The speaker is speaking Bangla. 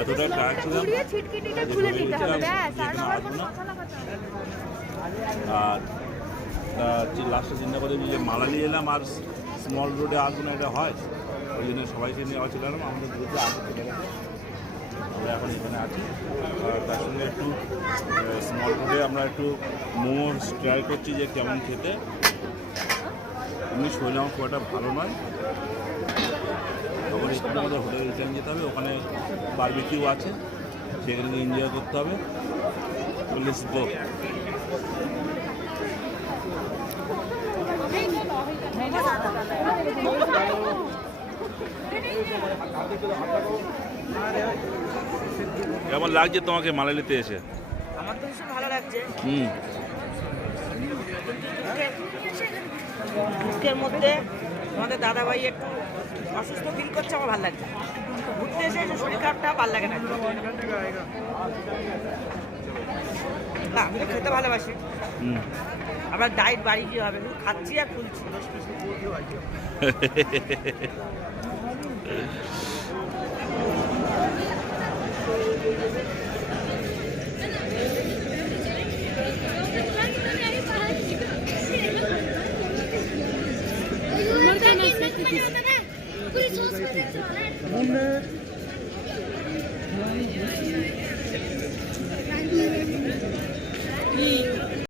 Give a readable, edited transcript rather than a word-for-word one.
এতটা টায়ার ছিলাম আর লাস্টে চিন্তা করে যে মালালি এলাম আর স্মল রোডে আসবো না, এটা হয়। ওই জন্য সবাইকে নিয়ে আবার চলে এলাম। আমাদের গ্রুপে আগে চলে গেছে, আমরা এখন এখানে আছি। তার সঙ্গে একটু স্মল রোডে আমরা একটু মোমো ট্রাই করছি যে কেমন খেতে। এমনি শরীর আমার খুব একটা ভালো নয়। তখন একটু আমাদের হোটেলে রিটার্ন যেতে হবে, ওখানে বারবিকিউ আছে, সেখানে এনজয় করতে হবে। Let's go. কেমন লাগছে তোমাকে মালালিতে এসে? আমার তো ভীষণ ভালো লাগছে। দুঃখের মধ্যে আমাদের দাদাভাই একটু অসুস্থ ফিল করছে, আমার ভালো লাগছে। ঘুরতে এসে শরীর খারাপটা ভালো লাগে না। না, আমি তো খেতে ভালোবাসি। আমরা ডায়েট বাড়ি কি হবে, খাচ্ছি আর ফুলছি। पूरी सॉस